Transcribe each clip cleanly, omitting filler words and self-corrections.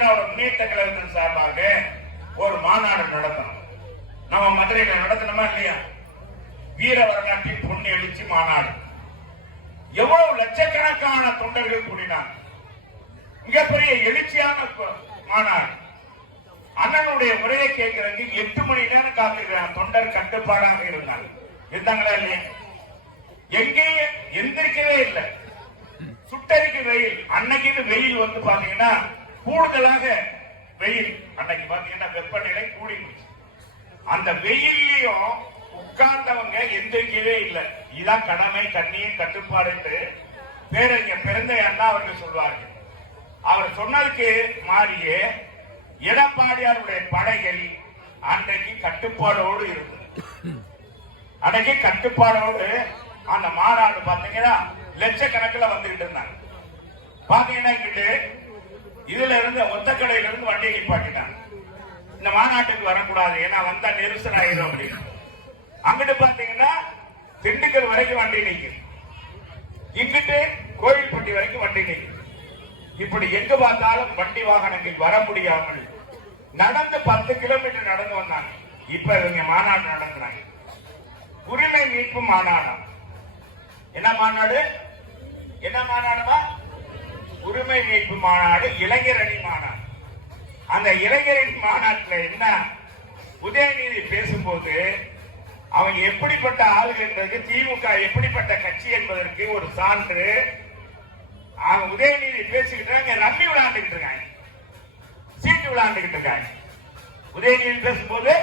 திராவிட முன்னேற்ற கழகத்தின் சார்பாக ஒரு மாநாடு நடத்தணும். நம்ம மதுரையில நடத்தணுமா இல்லையா? வீர வரலாற்றின் பொண்ணு எழுச்சி மாநாடு. எவ்வளவு லட்சக்கணக்கான தொண்டர்கள் கூடினார். மிகப்பெரிய எழுச்சியான மாநாடு. அண்ணனுடைய உரையை கேட்கறதுக்கு 8 மணி நேரம் காத்திருக்கிறார். தொண்டர் கட்டுப்பாடாக இருந்தாங்களா இல்லையா? எங்கேயும் எந்திரிக்கவே இல்லை. சுட்டரிக்கு வெயில். அன்னைக்கு வெயில் வந்து பாத்தீங்கன்னா கூடுதலாக வெயில். அன்னைக்கு பாத்தீங்கன்னா வெப்பநிலை கூடி போச்சு. அந்த வெயிலையும் உட்கார்ந்தவங்க எந்திரிக்கவே இல்லை. இதான் கடமை, கண்ணியம், கட்டுப்பாடு என்று பேரறிஞர் பிறந்த அண்ணா அவர்கள் சொல்வார்கள். அவர் சொன்னதுக்கு மாறியே எடப்பாடியாருடைய படைகள் அன்றைக்கு கட்டுப்பாடோடு இருந்தது. அன்றைக்கு கட்டுப்பாடோடு அந்த மாநாடு பாத்தீங்கன்னா லட்சக்கணக்கில் வந்துகிட்டு இருந்தாங்க. பாத்தீங்கன்னா இங்கிட்டு இதுல இருந்து ஒத்தக்கடையில இருந்து வண்டியை நிப்பாட்டினாங்க. இந்த மாநாட்டுக்கு வரக்கூடாது, ஏன்னா வந்தா நெரிசல் ஆயிரும் அப்படின்னு. அங்கிட்டு பாத்தீங்கன்னா திண்டுக்கல் வரைக்கும் வண்டி நிற்கும், இங்கிட்டு கோயில்பட்டி வரைக்கும் வண்டி நிற்கும். இப்படி எங்க பார்த்தாலும் வண்டி வாகனங்கள் வர முடியாமல் நடந்து 10 கிலோமீட்டர் நடந்து வந்தாங்க. இப்ப இவங்க மாநாடு நடத்துறாங்க. உரிமை மீட்பு மாநாடு. என்ன மாநாடு? என்ன மாநாடுமா? உரிமை மீட்பு மாநாடு, இளைஞர் அணி மாநாடு. அந்த இளைஞரணி மாநாட்டில் என்ன உதயநிதி பேசும்போது அவன் எப்படிப்பட்ட ஆளுகள் என்பதற்கு, திமுக எப்படிப்பட்ட கட்சி என்பதற்கு ஒரு சான்று. அவன் உதயநிதி பேசிக்கிட்டு ரம்மி விளையாண்டுகிட்டு இருக்காங்க, சீட்டு விளையாண்டுகிட்டு இருக்காங்க. உதயநிதி பேசும்போது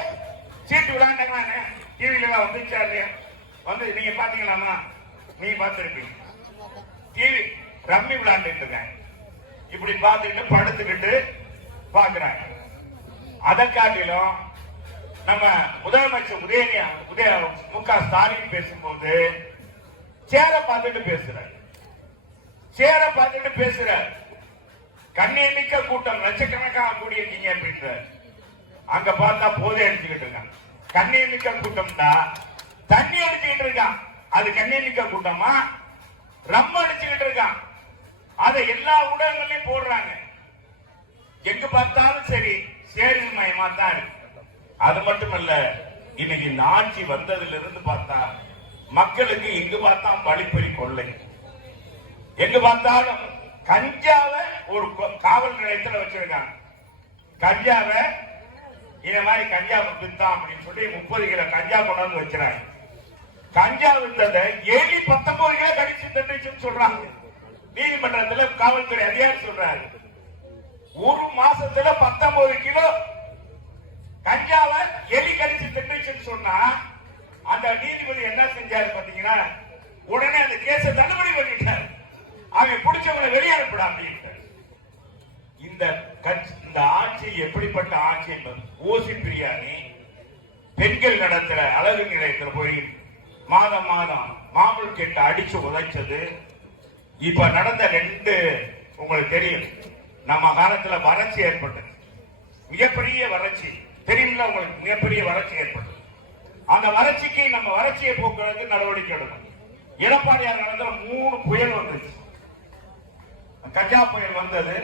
சீட்டு விளையாண்டாங்க. டிவில வந்துச்சா இல்லையா? வந்து நீங்க பாத்தீங்களாமா? நீங்க பார்த்திருப்பீங்க. டிவி ரம்மி விளையாண்டுட்டு இருக்காங்க. இப்படி பார்த்துட்டு படுத்துக்கிட்டு பாக்குறாங்க. அதை காட்டிலும் நம்ம முதலமைச்சர் மு.க. ஸ்டாலின் பேசும்போது சேர பார்த்துட்டு பேசுறாரு. சேர பார்த்துட்டு பேசுறாரு. கண்ணியமிக்க கூட்டம் லட்சக்கணக்காக கூடியிருக்கீங்க அப்படின்ற. அங்க பார்த்தா போதை அடிச்சுக்கிட்டு இருக்காங்க. கண்ணியமிக்க கூட்டம்டா தண்ணி அடிச்சுக்கிட்டு இருக்கான். அது கண்ணியமிக்க கூட்டமா? ரம் அடிச்சுக்கிட்டு இருக்கான். அதை எல்லா ஊடகங்களையும் போடுறாங்க. எங்க பார்த்தாலும் சரி சேரிமயமா தான் இருக்கு. அது மட்டுமல்ல, இன்னைக்கு இந்த ஆட்சி வந்ததுல இருந்து பார்த்தா மக்களுக்கு எங்கு பார்த்தா வழிப்பறி கொள்ளை. எங்க பார்த்தாலும் கஞ்சாவை ஒரு காவல் நிலையத்தில் வச்சிருக்காங்க. கஞ்சாவை இந்த மாதிரி கஞ்சா வித்தான் அப்படின்னு சொல்லி 30 கிலோ கஞ்சா கொண்டாந்து வச்சிருக்காங்க. கஞ்சா வித்ததை 19 கிலோ கடிச்சு தண்டிச்சுன்னு சொல்றாங்க. நீதிமன்றத்தில் காவல்துறை அதிகாரி சொல்றாரு. ஒரு மாசத்துல 19 கிலோ கஞ்சாவை எலி கடிச்சு தின்னுச்சுன்னு சொன்னா அந்த நீதிபதி என்ன செஞ்சாரு பாத்தீங்கன்னா, உடனே அந்த கேஸ தள்ளுபடி பண்ணிட்டாரு. அவன் பிடிச்சவங்களை வெளியேறப்படா அப்படின்ட்டு. இந்த ஆட்சி எப்படிப்பட்ட ஆட்சி என்பது, ஓசி பிரியாணி பெண்கள் நடத்துற அழகு நிலையத்தில் போய் மாதம் மாமூல் கேட்டு அடிச்சு உதைச்சது. இப்ப நடந்த 2 உங்களுக்கு தெரியும். நம்ம காலத்துல வறட்சி ஏற்பட்டது, மிகப்பெரிய வறட்சி தெரியும்ல உங்களுக்கு. மிகப்பெரிய வறட்சி ஏற்பட்டது. அந்த வறட்சிக்கு நம்ம வறட்சியை போக்குவதற்கு நடவடிக்கை எடுக்கணும். எடப்பாடியார் நடந்த 3 புயல் வந்துச்சு. கஜா புயல் வந்தது.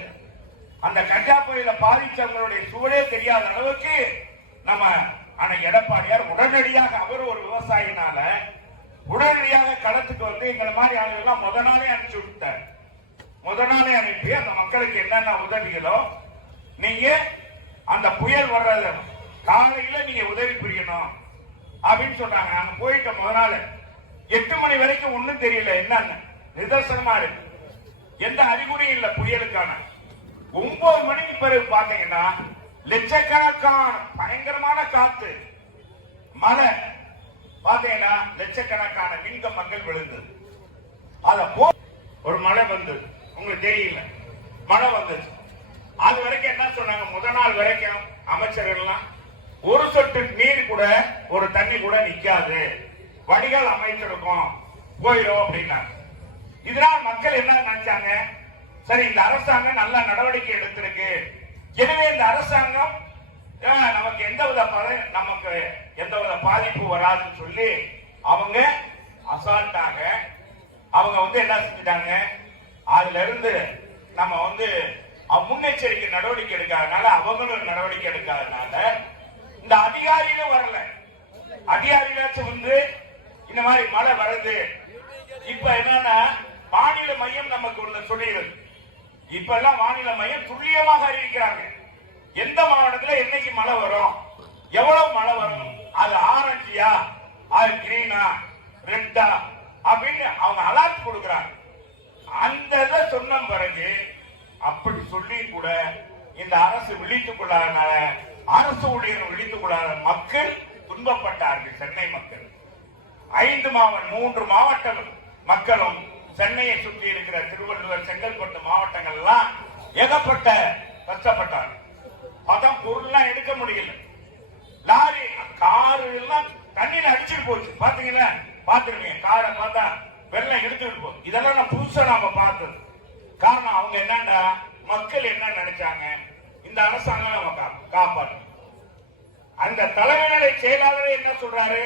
அந்த கஜா புயல பாதிச்சவங்களுடைய சூழலே தெரியாத அளவுக்கு நம்ம எடப்பாடியார் உடனடியாக, அவர் ஒரு விவசாயினால உடனடியாக களத்துக்கு வந்து எங்களை மாதிரி ஆளுகள்லாம் முத நாளே அனுப்பிச்சு விட்டார். முத நாளே அனுப்பி அந்த மக்களுக்கு என்னென்ன உதவிகளோ, நீங்க அந்த புயல் வர்றது காலையில நீங்க உதவி புரியணும் அப்படின்னு சொன்னாங்க. நாங்க போயிட்ட முத நாள் 8 மணி வரைக்கும் ஒன்னும் தெரியல. என்னன்னு நிதர்சனமா இருக்கு. எந்த அறிகுறியும் இல்ல புயலுக்கான. 9 மணிக்கு பிறகு பாத்தீங்கன்னா லட்சக்கணக்கான பயங்கரமான காத்து, மழை. பாத்தீங்கன்னா லட்சக்கணக்கான மின்கம்பங்கள் விழுந்தது. அத ஒரு மழை வந்தது, உங்களுக்கு தெரியல. மழை வந்தது. அது வரைக்கும் என்ன சொன்னாங்க? முதல் நாள் வரைக்கும் அமைச்சர்கள் ஒரு சொட்டு நீர் கூட, ஒரு தண்ணி கூட நிக்காது, வடிகால் அமைச்சிருக்கோம், போயிடும் அப்படின்னாங்க. இதனால் மக்கள் என்ன நினைச்சாங்க? சரி, இந்த அரசாங்கம் நல்ல நடவடிக்கை எடுத்திருக்கு, எனவே இந்த அரசாங்கம் நமக்கு எந்தவித பாதிப்பு வராதுன்னு சொல்லி அவங்க அசால்ட்டாக அவங்க என்ன செஞ்சிட்டாங்க? அதுல இருந்து நம்ம முன்னெச்சரிக்கை நடவடிக்கை எடுக்காதனால, அவங்களும் நடவடிக்கை எடுக்காதனால இந்த அதிகாரிகளும் வரல. அதிகாரிகளாச்சும் வந்து இந்த மாதிரி மழை வருது. இப்ப என்னன்னா வானில மையம் நமக்கு ஒண்ணு சொல்லிடுது. இப்ப எல்லாம் வானில மையம் துல்லியமாக அறிவிக்கிறாங்க. எந்த மாவட்டத்தில் என்னைக்கு மழை வரும், எவ்வளவு மழை வரும், அது ஆரஞ்சியா, அது கிரீனா, ரெட்டா அப்படின்னு அவங்க அலர்ட் கொடுக்கிறாங்க. அந்த இதை சொன்ன பிறகு அப்படி சொல்லி கூட இந்த அரசு விழித்துக் கொள்ளாதனால, அரசு ஊழியர்கள் விழித்துக் கொள்ளாத மக்கள் துன்பப்பட்டார்கள். சென்னை மக்கள் 3 மாவட்ட மக்களும் சென்னையை சுற்றி இருக்கிற திருவள்ளுவர், செங்கல்பட்டு மாவட்டங்கள் எல்லாம் ஏகப்பட்ட கஷ்டப்பட்டாங்க. அதான் பொருள்லாம் எடுக்க முடியல. லாரி, காரு எல்லாம் தண்ணியில அடிச்சுட்டு போச்சு. பாத்தீங்களா? பாத்துருக்கீங்க. காரை பார்த்தா வெள்ளம் எடுத்துட்டு போகுது. இதெல்லாம் நான் புதுசா நாம பார்த்தது. காரணம் அவங்க என்னன்னா, மக்கள் என்ன நினைச்சாங்க, இந்த அரசாங்கம் நம்ம காப்பாற்று. அந்த தலைமைநிலை செயலாளர் என்ன சொல்றாரு,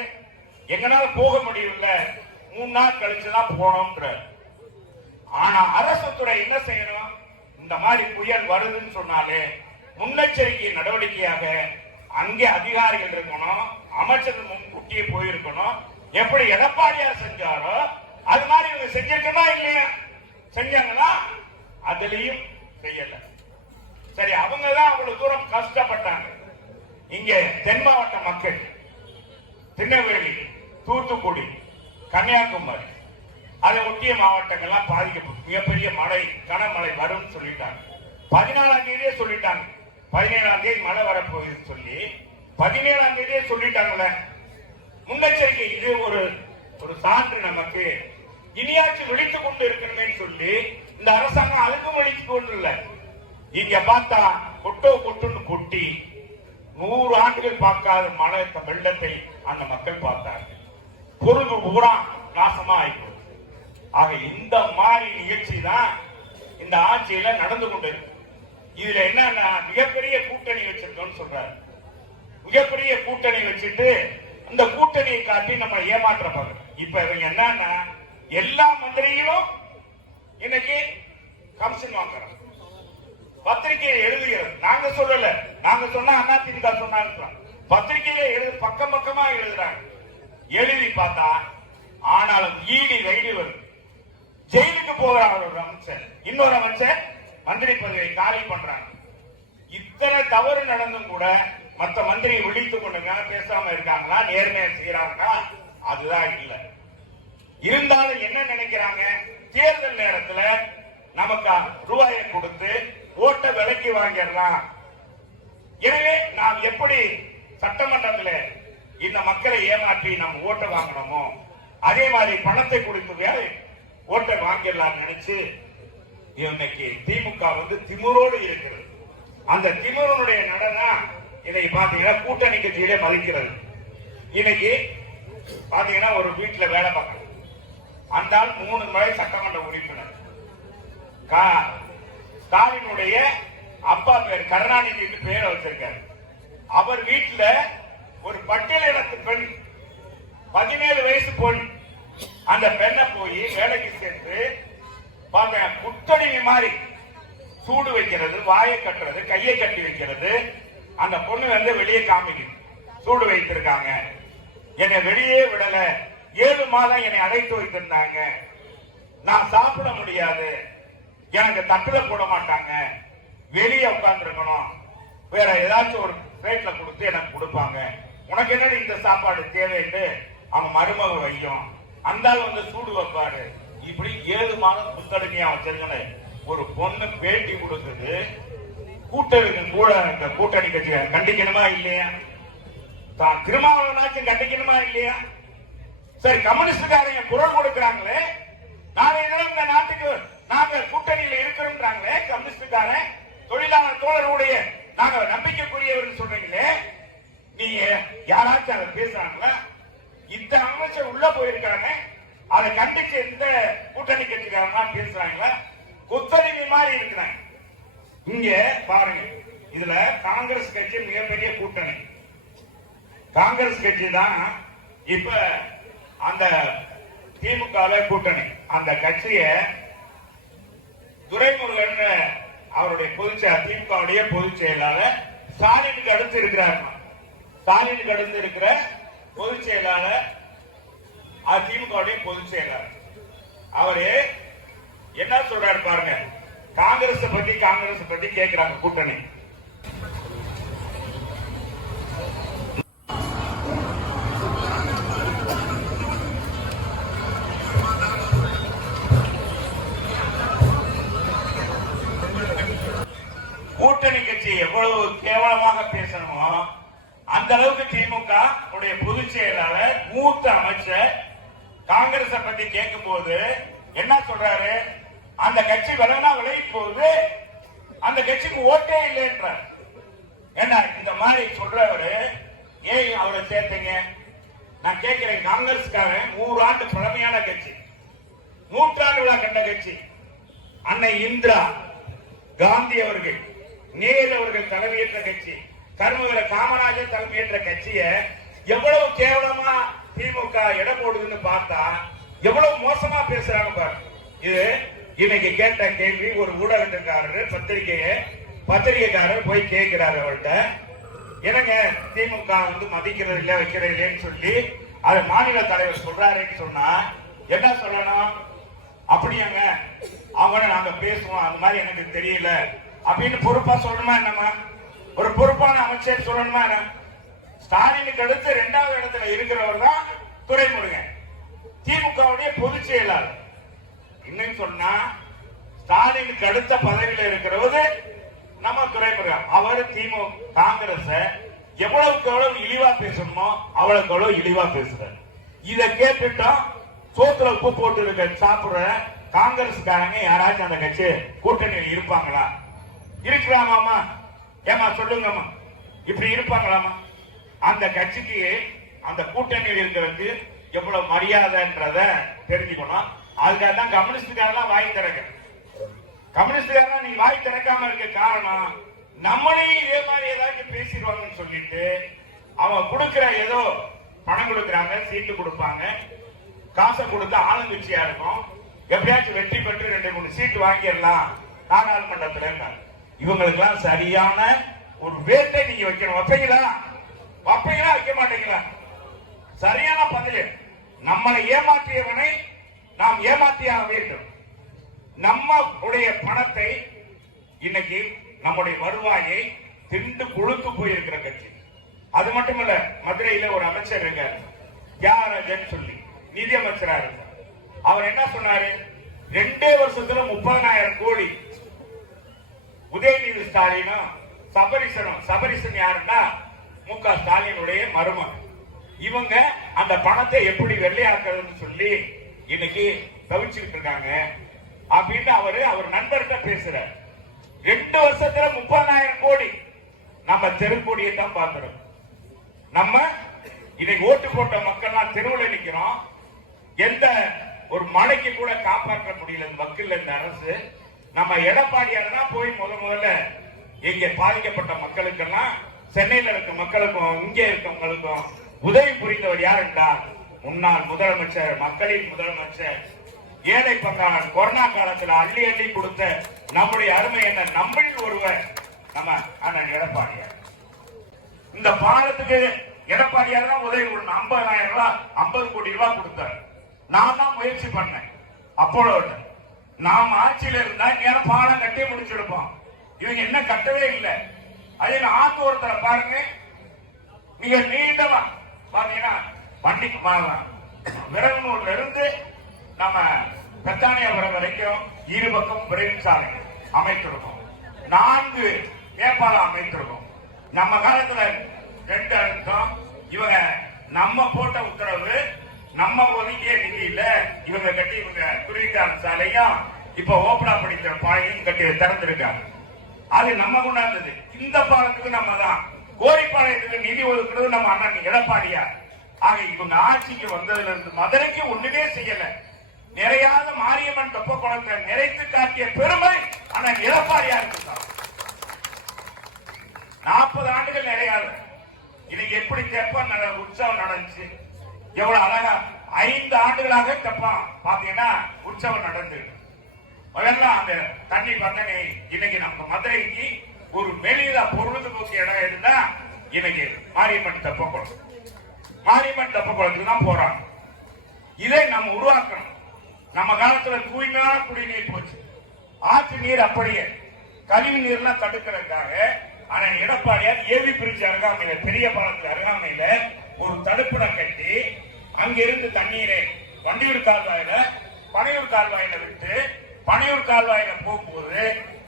எங்கனால போக முடியல, 3 நாள் கழிச்சுதான் போனோம்ன்ற. ஆனா அரசு துறை என்ன செய்யணும், இந்த மாதிரி புயல் வருதுன்னு சொன்னாலே முன்னெச்சரிக்கை நடவடிக்கையாக அங்கே அதிகாரிகள் இருக்கணும், அமைச்சர் முன்கூட்டியே போயிருக்கணும். எப்படி எடப்பாடியார் செஞ்சாரோ அது மாதிரி இவங்க செஞ்சிருக்கா இல்லையா? செஞ்சாங்களா? அதுலயும் செய்யல. சரி, அவங்கதான் அவ்வளவு தூரம் கஷ்டப்பட்டாங்க. இங்க தென் மாவட்ட மக்கள் திருநெல்வேலி, தூத்துக்குடி, கன்னியாகுமரி, அதை ஒட்டிய மாவட்டங்கள்லாம் பாதிக்கப்படும். மிகப்பெரிய மழை, கனமழை வரும் சொல்லிட்டாங்க. 14ஆம் தேதியே சொல்லிட்டாங்க. 17ஆம் தேதி மழை வரப்போகுதுன்னு சொல்லி 17ஆம் தேதியே சொல்லிட்டாங்கல்ல. முன்னெச்சரிக்கை. இது ஒரு சான்று நமக்கு. இனியாச்சும் விழித்துக் கொண்டு இருக்கணுமே சொல்லி இந்த அரசாங்கம் அதுக்கும் விழித்துக் கொண்டு இல்ல. இங்க பார்த்தா கொட்டுன்னு கொட்டி 100 ஆண்டுகள் பார்க்காத மழை வெள்ளத்தை அந்த மக்கள் பார்த்தார்கள். பொருள் பூரா நாசமா ஆயிடும். ஆக இந்த மாதிரி நிகழ்ச்சி தான் இந்த ஆட்சியில நடந்து கொண்டு இருக்கு. இதுல என்னன்னா மிகப்பெரிய கூட்டணி வச்சிருக்கோம்னு சொல்றாரு. மிகப்பெரிய கூட்டணி வச்சுட்டு அந்த கூட்டணியை காட்டி நம்ம ஏமாற்றப்பாங்க. இப்ப இவங்க என்னன்னா எல்லா மந்திரிகளும் இன்னைக்கு கமிஷன் வாங்குறாங்க. பத்திரிகையை எழுதுகிறது. நாங்க சொல்லல, நாங்க சொன்னா அதிமுக சொன்னாங்க. பத்திரிகையில பக்கம் பக்கமா எழுதுறாங்க. எழுதி பார்த்தா ஆனாலும் ஈடி ரைடு வருது. ஜெயிலுக்கு போகிறார் ஒரு அமைச்சர், இன்னொரு அமைச்சர் மந்திரி பதவியை காலி பண்றாங்க. இத்தனை தவறு நடந்தும் கூட மற்ற மந்திரி விழித்துக் கொண்டுங்க பேசாம இருக்காங்களா, நேர்மையா செய்யறாங்களா? அதுதான் இல்ல. இருந்தாலும் என்ன நினைக்கிறாங்க, தேர்தல் நேரத்துல நமக்கு ரூபாயை கொடுத்து ஓட்டை விலைக்கு வாங்கிடலாம். எனவே நாம் எப்படி சட்டமன்றத்தில் இந்த மக்களை ஏமாற்றி நம்ம ஓட்டை வாங்கணுமோ அதே மாதிரி பணத்தை கொடுத்து ஓட்டை வாங்கிடலாம் நினைச்சு இன்னைக்கு திமுக திமிரோடு இருக்கிறது. அந்த திமிரனுடைய நடனம் இன்னைக்கு பாத்தீங்கன்னா கூட்டணி கட்சியிலே மதிக்கிறது. இன்னைக்கு பாத்தீங்கன்னா ஒரு வீட்டுல வேலை பார்க்கணும். அந்த 3 முறை சட்டமன்ற உறுப்பினர். ஸ்டாலினுடைய அப்பா பேர் கருணாநிதி பேரை வச்சிருக்காரு. அவர் வீட்டுல ஒரு பட்டியலினத்து பெண், 17 வயசு பொண், அந்த பெண்ணை போய் வேலைக்கு சென்று குத்தடிமை மாதிரி சூடு வைக்கிறது, வாயை கட்டுறது, கையை கட்டி வைக்கிறது. அந்த பொண்ணு வெளியே காமிக்கும், சூடு வைத்திருக்காங்க, என்னை வெளியே விடல, 7 மாதம் என்னை அடைத்து வைத்திருந்தாங்க, நான் சாப்பிட முடியாது, எனக்கு தட்டுல போட மாட்டாங்க, வெளியே உட்கார்ந்து இருக்கணும், வேற ஏதாச்சும் ஒரு பிளேட்ல கொடுத்து எனக்கு கொடுப்பாங்க, உனக்கு என்ன இந்த சாப்பாடு தேவைன்னு அவங்க மருமக வையும், அந்த சூடு வைப்பாரு. இப்படி 7 மாதம் புத்தடமையா வச்சிருக்கல ஒரு பொண்ணு பேட்டி கொடுத்தது. கூட்டணி கட்சி கண்டிக்கணுமா இல்லையா? தான் திருமாவளவனாச்சும் கண்டிக்கணுமா இல்லையா? சரி, கம்யூனிஸ்டுக்காரங்க குரல் கொடுக்கிறாங்களே, நாளை தினம் இந்த நாட்டுக்கு நாங்க கூட்டணியில இருக்கிறோம்ன்றாங்களே, கம்யூனிஸ்டுக்காரன் தொழிலாளர் தோழருடைய நாங்க நம்பிக்கைக்குரியவர் சொல்றீங்களே, நீங்க யாராச்சும் அதை பேசுறாங்களா? இந்த அமைச்சர் உள்ள போயிருக்காங்க, அதை கண்டிச்சு எந்த கூட்டணி கட்சிக்காரமா பேசுறாங்களா? கொத்தடிமை மாதிரி இருக்கிறாங்க. இங்க பாருங்க, இதுல காங்கிரஸ் கட்சி மிகப்பெரிய கூட்டணி. காங்கிரஸ் கட்சி தான் இப்ப அந்த திமுக கூட்டணி. அந்த கட்சிய துரைமுருகன் அவருடைய திமுகவுடைய பொதுச் செயலாளர் ஸ்டாலினுக்கு அடுத்து இருக்கிறார். ஸ்டாலினுக்கு அடுத்து இருக்கிற பொதுச் செயலாளர் திமுகவுடைய பொதுச் செயலாளர். அவரு என்ன சொல்றாரு பாருங்க. காங்கிரஸ் பத்தி கேட்கிறாங்க கூட்டணி. கூட்டணி கட்சி எவ்வளவு கேவலமாக பேசணுமோ அந்த அளவுக்கு திமுக உடைய பொதுச் செயலாளர் மூத்த அமைச்சர் காங்கிரஸ் பத்தி கேட்கும் போது என்ன சொல்றாரு? அந்த கட்சி விலகினா விலகி போகுது, அந்த கட்சிக்கு ஓட்டே இல்லைன்ற. என்ன இந்த மாதிரி சொல்றவரு ஏன் அவரை சேர்த்தீங்க? நான் கேட்கிறேன். காங்கிரஸ்காரன் 100 ஆண்டு பழமையான கட்சி, நூற்றாண்டு விழா கண்ட கட்சி. அன்னை இந்திரா காந்தி அவர்கள், நேரு அவர்கள் தலைமையேற்ற கட்சி, கருமவீர காமராஜர் தலைமையேற்ற கட்சிய எவ்வளவு கேவலமா திமுக எடை போடுதுன்னு பார்த்தா எவ்வளவு மோசமா பேசுறாங்க பாரு. இது இன்னைக்கு கேட்ட கேள்வி ஒரு ஊடகத்துக்காரர் பத்திரிகைக்காரர் போய் கேட்கிறாரு அவர்கிட்ட. என்னங்க திமுக மதிக்கிறது இல்ல வைக்கிறது இல்லைன்னு சொல்லி அது மாநில தலைவர் சொல்றாருன்னு சொன்னா என்ன சொல்லணும்? அப்படியாங்க அவங்க நாங்க பேசுவோம், அந்த மாதிரி எனக்கு தெரியல அப்படின்னு பொறுப்பா சொல்லணுமா? என்னமா ஒரு பொறுப்பான அமைச்சர் சொல்லணுமா? என்ன ஸ்டாலினுக்கு அடுத்து 2வது இடத்துல இருக்கிறவர் தான் துரைமுருகன், திமுகவுடைய பொதுச் செயலாளர். இன்னும் சொன்னா ஸ்டாலினுக்கு அடுத்த பதவியில் இருக்கிறவது நம்ம துரைமுருகன். அவர் திமுக காங்கிரஸ் எவ்வளவுக்கு எவ்வளவு இழிவா பேசணுமோ அவ்வளவுக்கு எவ்வளவு இழிவா பேசுறாரு. இத கேட்டுட்டோம் சோத்துல உப்பு போட்டு இருக்க சாப்பிடுற காங்கிரஸ்காரங்க யாராச்சும் அந்த கட்சி கூட்டணியில் இருப்பாங்களா? இருக்கலாமாமா? ஏமா சொல்லுங்கம்மா, இப்படி இருப்பாங்களாமா? அந்த கட்சிக்கு அந்த கூட்டணியில் இருக்கிறது எவ்வளவு மரியாதைன்றத தெரிஞ்சுக்கணும். அதுக்காக தான் கம்யூனிஸ்டுக்காரெல்லாம் வாய் திறக்க. கம்யூனிஸ்டுக்காரெல்லாம் நீங்க வாய் திறக்காம இருக்க காரணம் நம்மளையும் இதே மாதிரி ஏதாச்சும் பேசிடுவாங்கன்னு சொல்லிட்டு அவங்க கொடுக்கிற ஏதோ பணம் கொடுக்கறாங்க, சீட்டு கொடுப்பாங்க, காசை கொடுத்து ஆளுங்கட்சியா இருக்கும், எப்படியாச்சும் வெற்றி பெற்று 2-3 சீட்டு வாங்கிடலாம் நாடாளுமன்றத்தில். இவங்களுக்கு எல்லாம் சரியான ஒரு வேட்டை நீங்க வைக்கணும். வைப்பீங்களா? வைக்க மாட்டீங்களா? சரியான பதில். நம்மளை ஏமாற்றியவனை நாம் ஏமாற்றியாக வேண்டும். நம்ம உடைய பணத்தை இன்னைக்கு நம்முடைய வருவாயை திண்டு கொழுத்து போயிருக்கிற கட்சி. அது மட்டுமல்ல, மதுரையில ஒரு அமைச்சர் இருக்கார் தியாகராஜன் சொல்லி, நிதி அமைச்சரா இருக்கார். அவர் என்ன சொன்னாரு? 2 வருஷத்துல 30,000 கோடி. உதயநிதி ஸ்டாலினும் சபரிசன் யாருன்னா மு.க. ஸ்டாலினுடைய மருமகன். இவங்க அந்த பணத்தை எப்படி வெள்ளையாக்குறதுன்னு சொல்லி இன்னைக்கு தவிச்சுட்டு இருக்காங்க அப்படின்னு அவர் நண்பர்கிட்ட பேசுறாரு. 2 வருஷத்துல 30,000 கோடி. நம்ம தெருக்கோடியை தான் பார்க்கிறோம். நம்ம இன்னைக்கு ஓட்டு போட்ட மக்கள் தெருவில் நிக்கிறோம். எந்த ஒரு மழைக்கு கூட காப்பாற்ற முடியல மக்கள் இந்த அரசு. நம்ம எடப்பாடியார் தான் போய் முதல்ல இங்க பாதிக்கப்பட்ட மக்களுக்கெல்லாம், சென்னையில் இருக்க மக்களுக்கும் இங்கே இருக்கவங்களுக்கும் உதவி புரிந்தவர் யார் என்றால் முன்னாள் முதலமைச்சர், மக்களின் முதலமைச்சர், ஏழை பங்காளர், கொரோனா காலத்தில் அள்ளி அள்ளி கொடுத்த நம்முடைய அருமை என்ன நம்மளில் ஒருவர் நம்ம அண்ணன் எடப்பாடியார். இந்த பாலத்துக்கு எடப்பாடியார் தான் உதவி பண்ண 50,000 ரூபாய் 50 கோடி ரூபாய் கொடுத்தார். நான் தான் முயற்சி பண்ணேன். அப்போது நாம் ஆட்சியில் இருந்தா நேரம் பாலம் கட்டி முடிச்சிருப்போம். இவங்க என்ன கட்டவே இல்லை. அதில் ஆத்தூரத்துல பாருங்க, நீங்க நீண்டவா பாத்தீங்கன்னா வண்டிக்கு விரல்நூர்ல இருந்து நம்ம பெத்தானியாபுரம் வரைக்கும் இருபக்கம் விரைவு சாலை அமைத்திருக்கோம். 4 மேம்பாலம் அமைத்திருக்கோம். நம்ம காலத்துல 2 அர்த்தம். இவங்க நம்ம போட்ட உத்தரவு, நம்ம ஒதுக்கிய நிதியில இவங்க கட்டி இவங்க குருவிக்கார சாலையும் இப்ப ஓபனா படிக்கிற பாலையும் கட்டி திறந்திருக்காங்க. அது நம்ம கொண்டாந்தது. இந்த பாலத்துக்கு நம்ம தான் கோரிப்பாளையத்துக்கு நிதி ஒதுக்குறது நம்ம அண்ணன் எடப்பாடியார். ஆக இவங்க ஆட்சிக்கு வந்ததுல இருந்து மதுரைக்கு ஒண்ணுமே செய்யல. நிறையாத மாரியம்மன் தொப்ப குளத்தை நிறைத்து காட்டிய பெருமை அண்ணன் எடப்பாடியாருக்கு தான். 40 ஆண்டுகள் நிறையாது. இன்னைக்கு எப்படி தெப்பம் உற்சவம் நடந்துச்சு, எவ்வளவு அழகா 5 ஆண்டுகளாக தெப்பம் பாத்தீங்கன்னா உற்சவம் நடந்து முதல்ல அந்த தண்ணி பார்த்தா இன்னைக்கு நம்ம மதுரைக்கு ஒரு மெலிதா பொழுதுபோக்கு இடம் இருந்தா இன்னைக்கு மாரியம்மன் தெப்பக்குளம். மாரியம்மன் தெப்பக்குளத்துக்கு தான் போறாங்க. இதை நம்ம உருவாக்கணும். நம்ம காலத்துல தூய்மையான குடிநீர் போச்சு. ஆற்று நீர் அப்படியே கழிவு நீர்லாம் தடுக்கிறதுக்காக ஆனா எடப்பாடியார் ஏவி பிரிட்ஜ் அருகாமையில, பெரிய பாலத்துக்கு அருகாமையில ஒரு தடுப்பணை கட்டி அங்கிருந்து தண்ணீரை வண்டியூர் கால்வாயில பனையூர் கால்வாயில விட்டு பனையூர் கால்வாயில போகும்போது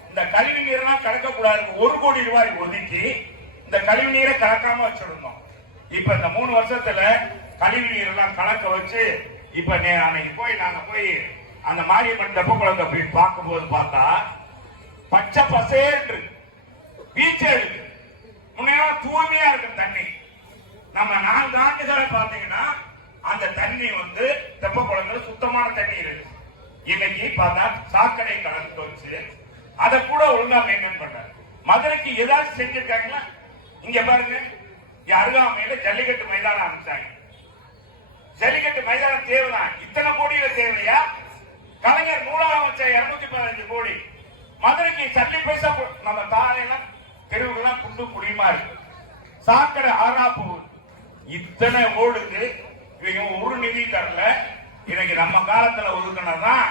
இந்த கழிவு நீரெல்லாம் கலக்கக்கூடாது 1 கோடி ரூபாய் ஒதுக்கி இந்த கழிவு நீரை கலக்காம வச்சிருந்தோம். இப்ப இந்த 3 வருஷத்துல கழிவு நீர் எல்லாம் கலக்க வச்சு இப்ப அன்னைக்கு போய் நாங்க போய் அந்த மாரியம்மன் தெப்பக்குளத்தை போய் பார்க்கும்போது பார்த்தா பச்சை பசேன்று பீச் இருக்கு. முன்னையெல்லாம் தூய்மையா இருக்கு தண்ணி. நம்ம 4 ஆண்டுகளை பார்த்தீங்கன்னா அந்த தண்ணி வந்து தெப்பக்குளத்துல சுத்தமான தண்ணி இருக்கு. இன்னைக்கு பார்த்தா சாக்கடை கலந்து வச்சு அதை கூட ஒழுங்கா மெயின்டைன் பண்ற. மதுரைக்கு ஏதாவது செஞ்சிருக்காங்களா? இங்க பாருங்க, அருகாமையில ஜல்லிக்கட்டு மைதானம் அமைச்சாங்க. ஜல்லிக்கட்டு மைதானம் தேவைதான். இத்தனை கோடியில தேவையா? கலைஞர் நூலகம் வச்ச 215 கோடி. மதுரைக்கு சல்லி பைசா நம்ம தாரையெல்லாம் தெருவுலாம் குண்டு குடியுமா இருக்கு. சாக்கடை ஆறா போகுது. இத்தனை ஓடுது. இவங்க ஒரு நிதி தரல. இன்னைக்கு நம்ம காலத்துல ஒதுக்கினதான்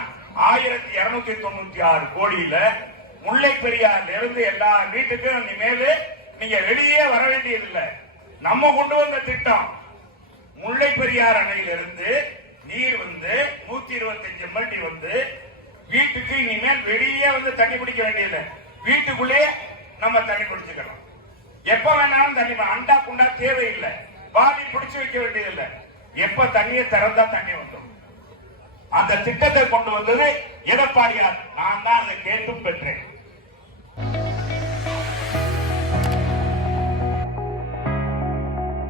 1296 கோடியில முல்லை பெரியார்ல இருந்து எல்லா வீட்டுக்கும் இனிமேல் நீங்க வெளியே வர வேண்டியதில்லை. நம்ம கொண்டு வந்த திட்டம் முல்லை பெரியார் அணையில இருந்து நீர் வந்து 125 எம்எல்டி வந்து வீட்டுக்கு இனிமேல் வெளியே வந்து தண்ணி பிடிக்க வேண்டியதில்லை. வீட்டுக்குள்ளே நம்ம தண்ணி பிடிச்சுக்கலாம். எப்ப வேணாலும் தண்ணி, அண்டா குண்டா தேவையில்லை. பாதி பிடிச்சு வைக்க வேண்டியதில்லை. எப்ப தண்ணியை திறந்தா தண்ணி வந்துடும். அந்த திட்டத்தை கொண்டு வந்தது எடப்பாடியார். நான் தான் அதை கேட்டும் பெற்றேன்.